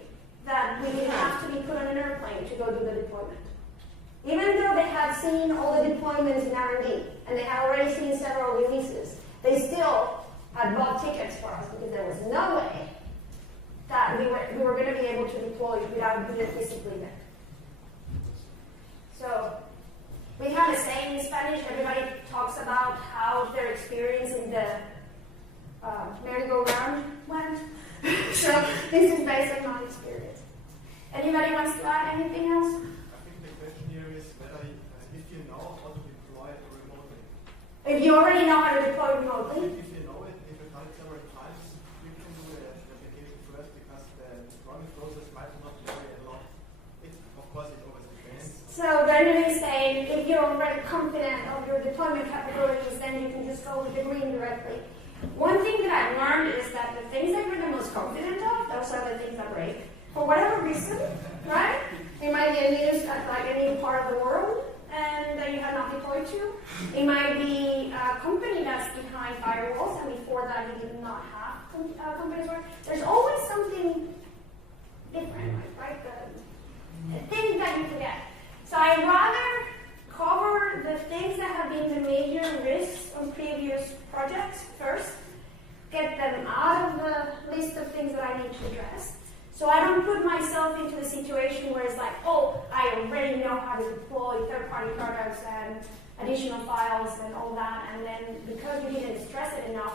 that we didn't have to be put on an airplane to go do the deployment. Even though they had seen all the deployments in R&D, and they had already seen several releases, they still had bought tickets for us because there was no way that we were going to be able to deploy without being physically there. So we have a saying in Spanish, everybody talks about how their experience in the merry-go-round went. So this is based on my experience. Anybody wants to add anything else? I think the question here is whether if you know how to deploy it remotely. If you already know how to deploy remotely. If you know it, if you've done it several times, you can do the application first because the deployment process might not vary a lot. Of course, it always depends. So Benjamin is saying if you're already confident of your deployment capabilities, then you can just go with the green directly. One thing that I've learned is that the things that we're the most confident of, those are the things that break. For whatever reason, right? It might get used at like any part of the world, and you have not deployed deploy to. It might be a company that's behind firewalls, and before that you did not have companies work. There's always something different, right? The thing that you forget. So I'd rather cover the things that have been the major risks on previous projects first, get them out of the list of things that I need to address. So I don't put myself into a situation where it's like, oh, I already know how to deploy third-party products and additional files and all that, and then because you didn't stress it enough,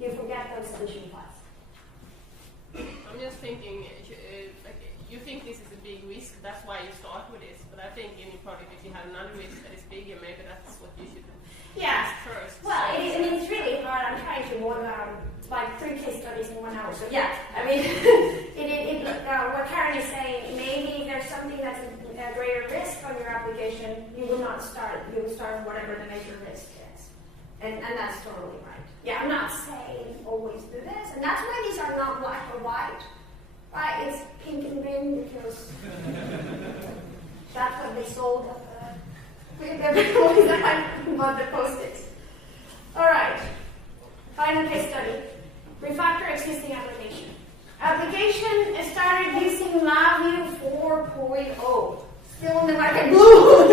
you forget those additional files. I'm just thinking, you think this is a big risk, that's why you start with this, but I think in your project, if you have another risk that is bigger, maybe that's what you should do first. Well, it's really hard. I'm trying to walk around like 3 case studies in 1 hour. So yeah, I mean, what Karen is saying, maybe there's something that's a greater risk on your application, you will not start. You will start whatever the major risk is, and that's totally right. Yeah, I'm not saying always do this, and that's why these are not black or white. Right? It's pink and green because that's what they sold at the bought the Post-its. All right. Final case study. Refactor existing application. Application started using LabVIEW 4.0. Still in the market. Blue.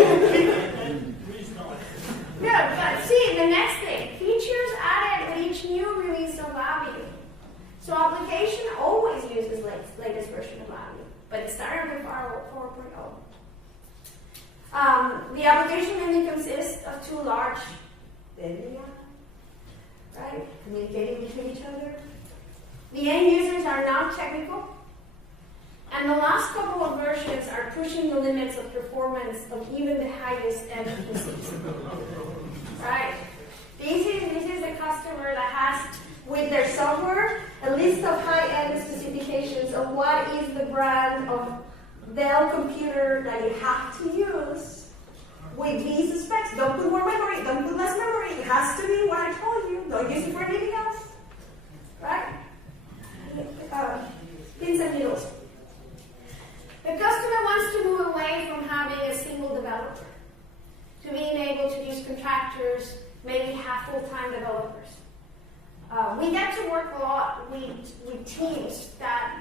Good, but see the next thing. Features added with each new release of LabVIEW. So application always uses latest version of LabVIEW, but it started with 4.0. The application mainly consists of 2 large linear, right? Communicating between each other. The end users are not technical, and the last couple of versions are pushing the limits of performance of even the highest end PCs. Right? This is a customer that has, with their software, a list of high-end specifications of what is the brand of Dell computer that you have to use with these specs. Don't put more memory, don't put less memory. It has to be what I told you. Don't use it for anything else. Right? Pins and needles. The customer wants to move away from having a single developer to being able to use contractors, maybe have full-time developers. We get to work a lot with teams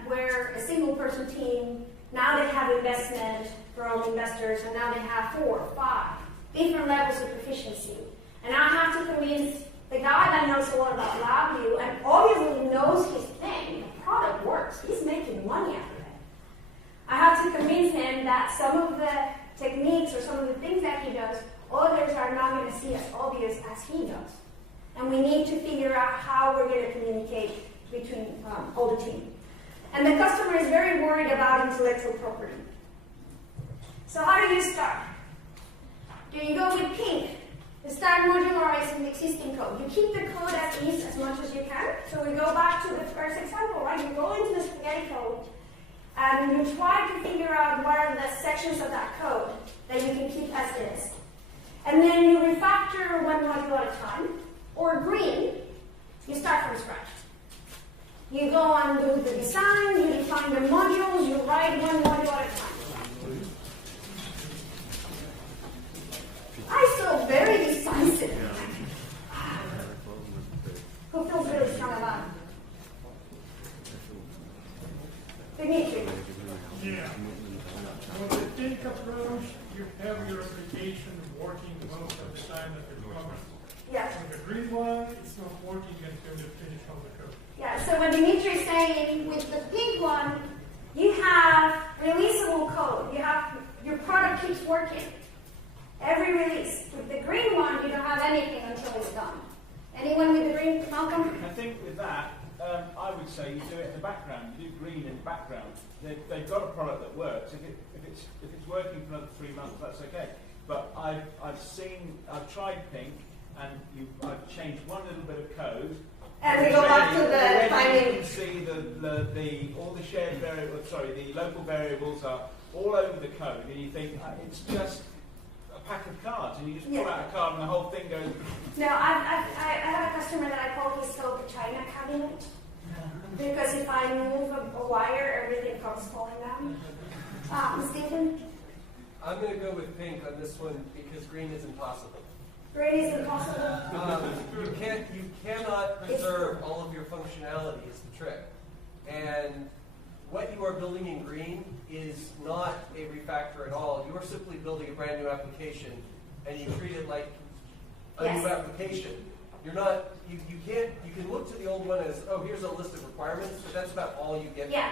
where a single person team, now they have investment from investors, and now they have 4, 5 different levels of proficiency. And I have to convince the guy that knows a lot about LabVIEW and obviously knows his thing, the product works, he's making money out of it. I have to convince him that some of the techniques or some of the things that he does, others are not going to see as obvious as he does. And we need to figure out how we're going to communicate between all the team. And the customer is very worried about intellectual property. So how do you start? Do you go with pink? You start modularizing the existing code. You keep the code at least as much as you can. So we go back to the first example, right? You go into the spaghetti code and you try to figure out what are the sections of that code that you can keep as is. And then you refactor one module at a time. Or green, you start from scratch. You go and do the design, you define the modules, you write one module at a time. I feel very decisive. Who feels really strong about it? Dimitri. Yeah. With the pink approach, you have your application working most of the time that you're covering. Yes. With the green one, it's not working until you finish all the code. Yeah, so what Dimitri is saying, with the pink one, you have releasable code. You have your product keeps working. Every release. With the green one, you don't have anything until it's done. Anyone with the green? Malcolm? I think with that, I would say you do it in the background. You do green in the background. They've got a product that works. If it's working for another 3 months, that's okay. But I've tried pink, and I've changed one little bit of code. And we go back to the finding. You can see all the shared variables. Sorry, the local variables are all over the code, and you think it's just a pack of cards, and you just pull out a card, and the whole thing goes. No, I have a customer that I call his Soap China cabinet, because if I move a wire, everything comes falling down. Stephen. I'm going to go with pink on this one because green is impossible. Green is impossible. You cannot preserve all of your functionality is the trick. And what you are building in green is not a refactor at all. You are simply building a brand new application, and you treat it like a new application. You're not. You can't. You can look to the old one as, oh, here's a list of requirements, but that's about all you get. Yeah.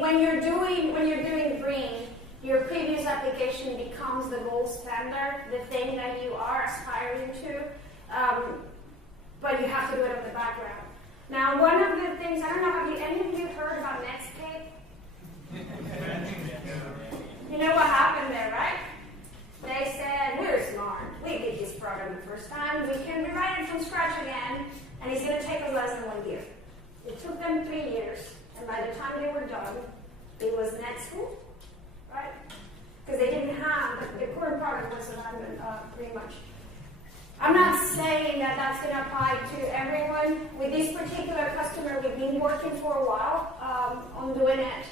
When you're doing green, your previous application becomes the gold standard, the thing that you are aspiring to, but you have to do it in the background. Now, one of the things, I don't know, have any of you heard about Netscape? You know what happened there, right? They said, we're smart. We did this program the first time. We can rewrite it from scratch again, and it's going to take us less than 1 year. It took them 3 years, and by the time they were done, it was NetSchool, right? Because they didn't have, the current product was abandoned pretty much. I'm not saying that that's going to apply to everyone. With this particular customer, we've been working for a while on doing it.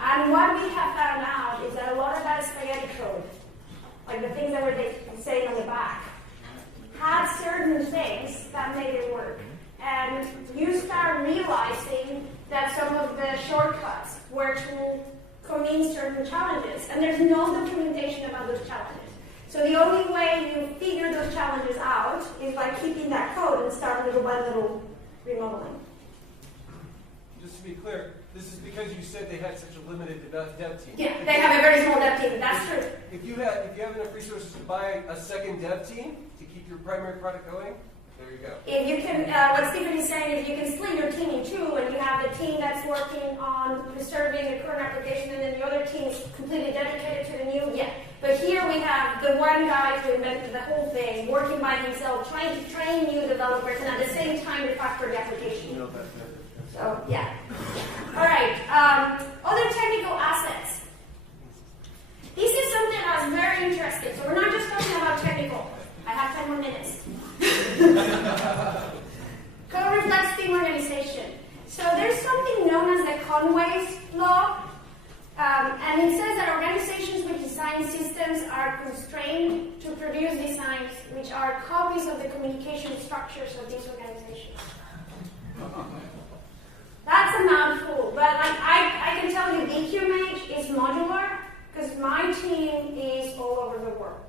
And what we have found out is that a lot of that spaghetti code, like the things that were saying on the back, had certain things that made it work. And you start realizing that some of the shortcuts were to contain certain challenges. And there's no documentation about those challenges. So the only way you figure those challenges out is by keeping that code and start little by little remodeling. Just to be clear, this is because you said they had such a limited dev team. Yeah, they have a very small dev team. That's true. If you have enough resources to buy a second dev team to keep your primary product going, there you go. If you can, what Stephen is saying, if you can split your team in two, and you have the team that's working on preserving the current application, and then the other team is completely dedicated to the new, yeah. But here we have the one guy who invented the whole thing, working by himself, trying to train new developers, and at the same time refactor the application. So, yeah. All right. Other technical assets. This is something that was very interesting. So we're not just talking about technical. I have 10 more minutes. Code reflects team organization. So there's something known as the Conway's law. And it says that organizations which design systems are constrained to produce designs which are copies of the communication structures of these organizations. That's a mouthful, but I can tell you DQMH is modular because my team is all over the world.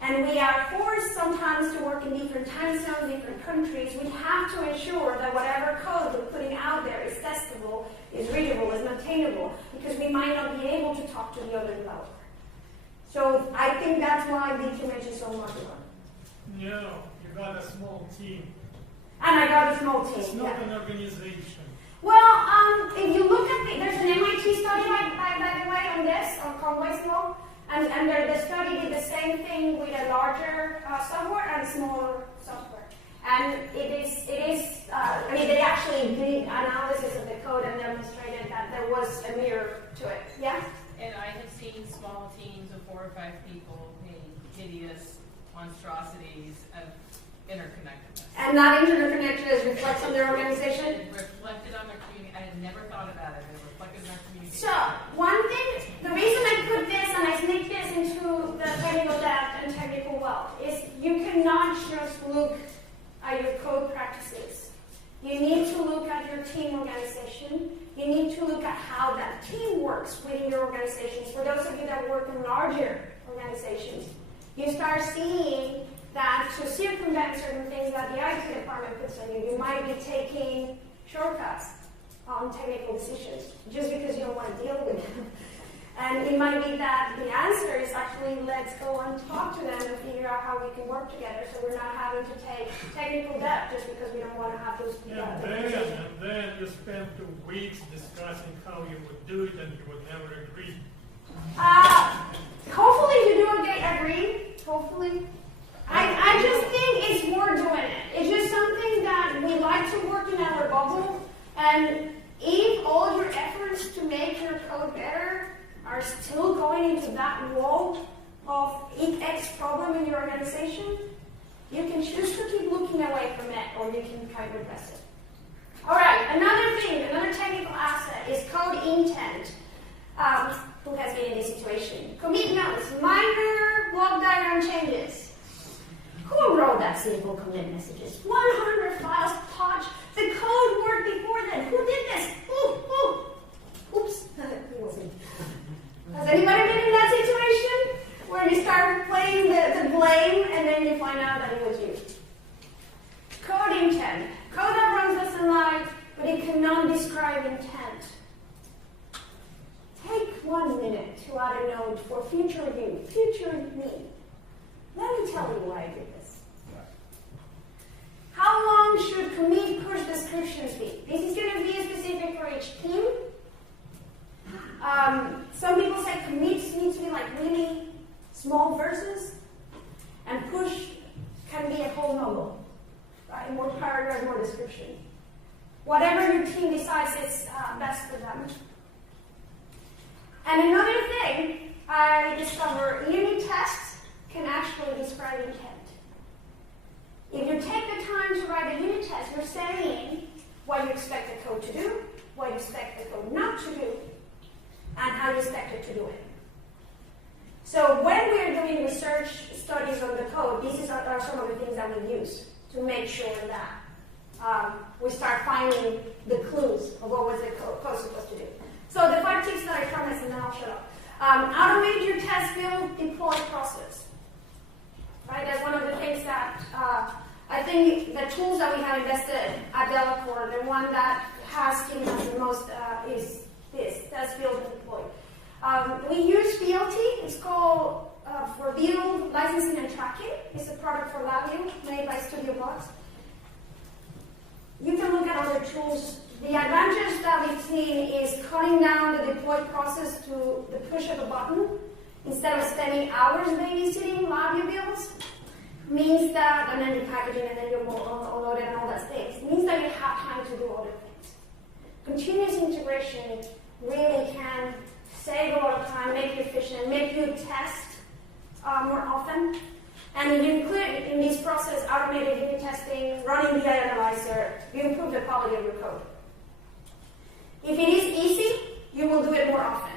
And we are forced sometimes to work in different time zones, different countries. We have to ensure that whatever code we're putting out there is testable, is readable, is maintainable, because we might not be able to talk to the other developer. So I think that's why DQMH is so modular. No, you got a small team. And I got a small team. It's not an organization. Well, if you look at there's an MIT study, by the way, on this, on Conway's law, and the study did the same thing with a larger software and smaller software. And it is. I mean, they actually did analysis of the code and demonstrated that there was a mirror to it. Yeah? And I have seen small teams of 4 or 5 people making hideous monstrosities of interconnectedness. And that interconnectedness reflects on their organization? It reflected on their community. I had never thought about it. It reflected on their community. So, one thing, the reason I put this and I sneak this into the technical depth and technical wealth is you cannot just look at your code practices. You need to look at your team organization. You need to look at how that team works within your organizations. For those of you that work in larger organizations, you start seeing that to circumvent certain things that the IT department puts on you, you might be taking shortcuts on technical decisions just because you don't want to deal with them. And it might be that the answer is actually let's go and talk to them and figure out how we can work together so we're not having to take technical depth just because we don't want to have those And then you spend 2 weeks discussing how you would do it and you would never agree. Hopefully you do agree. Hopefully. I just think it's worth doing it. It's just something that we like to work in our bubble. And if all your efforts to make your code better are still going into that wall of X problem in your organization, you can choose to keep looking away from it, or you can try to address it. All right, another thing, another technical asset is code intent. who has been in this situation. Commit notes, minor block diagram changes. Who wrote that simple commit messages? 100 files touch. The code worked before then. Who did this? Oops. Has anybody been in that situation? Where you start playing the blame and then you find out that it was you. Code intent. Code that runs as a light, but it cannot describe intent. Take 1 minute to add a note for future you, future me. Let me tell you why I did this. How long should commit push descriptions be? This is going to be specific for each team. Some people say commits need to be like really small verses, and push can be a whole novel, right? More paragraph, more description. Whatever your team decides is best for them. And another thing I discovered, unit tests can actually describe intent. If you take the time to write a unit test, you're saying what you expect the code to do, what you expect the code not to do, and how you expect it to do it. So when we are doing research studies on the code, these are some of the things that we use to make sure that we start finding the clues of what was the code supposed to do. So the 5 tips that I promised, and then I'll shut up. Automate your test build deploy process. Right, that's one of the things that I think the tools that we have invested at Delacorp, the one that has given us the most is this, test build and deploy. We use BLT, it's called for build, licensing and tracking. It's a product for Fabiola made by Studio Box. You can look at other tools. The advantage that we've seen is cutting down the deploy process to the push of a button instead of spending hours babysitting Fabiola builds. Means that, and then you're packaging and then you're loaded and all that things. It means that you have time to do other things. Continuous integration really can save a lot of time, make you efficient, make you test more often. And if you include in this process automated unit testing, running the analyzer, you improve the quality of your code. If it is easy, you will do it more often.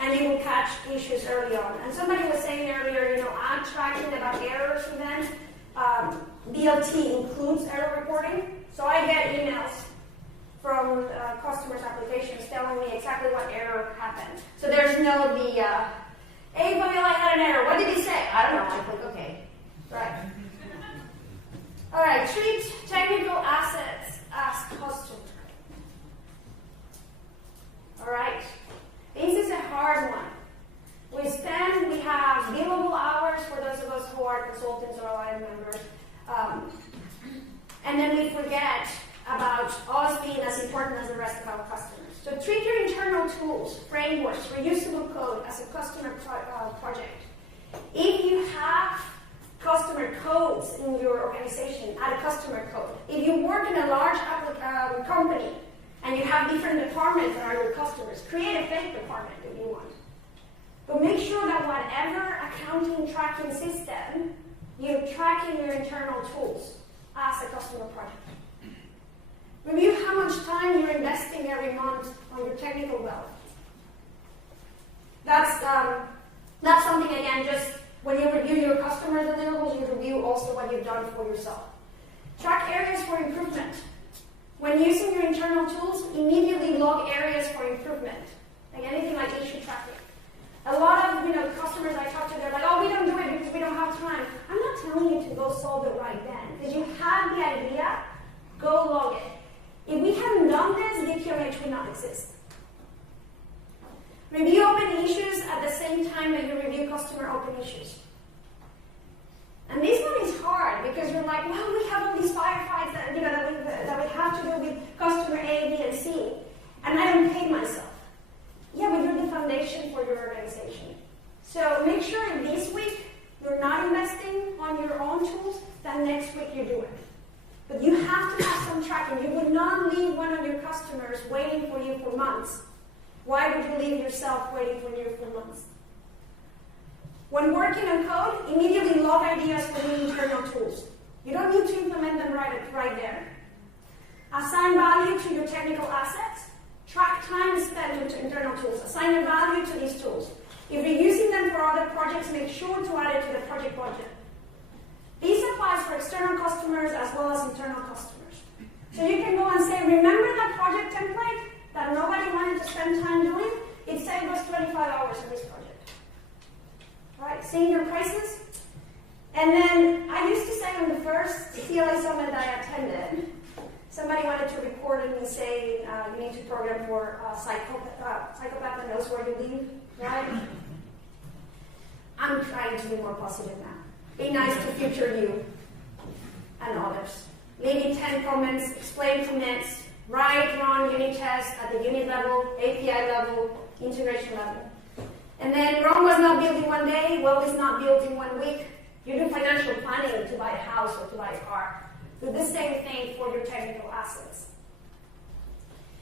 And you will catch issues early on. And somebody was saying earlier, I'm tracking about errors events. BLT includes error reporting. So I get emails from customers' applications telling me exactly what error happened. So there's no hey, Fabiola, I had an error. What did he say? I don't know. I click OK. Right. All right, treat technical assets as customers. All right. This is a hard one. We have billable hours for those of us who are consultants or line members. And then we forget about us being as important as the rest of our customers. So treat your internal tools, frameworks, reusable code as a customer project. If you have customer codes in your organization, add a customer code. If you work in a large company and you have different departments that are your customers, create a fake department if you want. But make sure that whatever accounting tracking system, you're tracking your internal tools as a customer project. Review how much time you're investing every month on your technical wealth. That's something, again, just when you review your customer deliverables, you review also what you've done for yourself. Track areas for improvement. When using your internal tools, immediately log areas for improvement. Like anything like issue tracking. A lot of customers I talk to, they're like, oh, we don't do it because we don't have time. I'm not telling you to go solve it right then. Because you have the idea, go log it. If we hadn't done this, GitQMH would not exist. Review open issues at the same time that you review customer open issues. And this one is hard because you're like, well, we have all these firefights that we have to do with customer A, B, and C, and I don't pay myself. Yeah, but you're the foundation for your organization. So make sure this week you're not investing on your own tools, then next week you do it. But you have to have some tracking. You would not leave one of your customers waiting for you for months. Why would you leave yourself waiting for you for months? When working on code, immediately log ideas for new internal tools. You don't need to implement them right there. Assign value to your technical assets. Track time spent on internal tools. Assign a value to these tools. If you're using them for other projects, make sure to add it to the project budget. This applies for external customers as well as internal customers. So you can go and say, remember that project template that nobody wanted to spend time doing? It saved us 25 hours on this project. All right, seeing your prices. And then I used to say on the first CLA summit that I attended, somebody wanted to record me saying you need to program for a psychopath that knows where you live, right? I'm trying to be more positive now. Be nice to future you and others. Maybe 10 comments, explain commits, write, run unit tests at the unit level, API level, integration level. And then Rome was not built in one day, well is not built in 1 week. You do financial planning to buy a house or to buy a car. Do the same thing for your technical assets.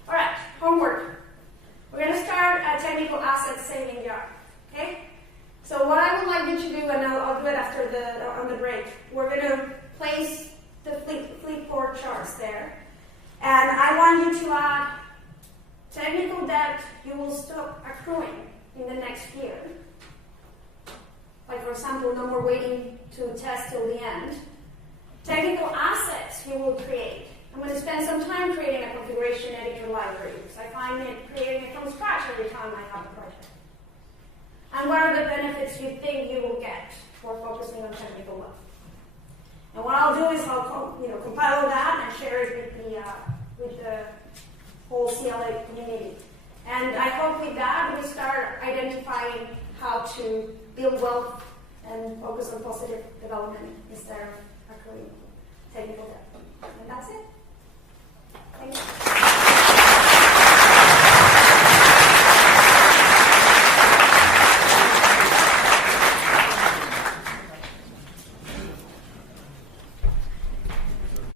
All right, homework. We're going to start a technical asset saving jar. Okay? So what I would like you to do, and I'll do it after on the break, we're going to place the fleet board charts there. And I want you to add technical debt you will stop accruing in the next year. Like, for example, no more waiting to test till the end. Technical assets you will create. I'm going to spend some time creating a configuration editor library because I find creating it from scratch every time I have a project. And what are the benefits you think you will get for focusing on technical love? And what I'll do is I'll compile that and share it with the whole CLA community. And I hope with that we start identifying how to build wealth and focus on positive development instead of accruing technical debt. And that's it. Thank you.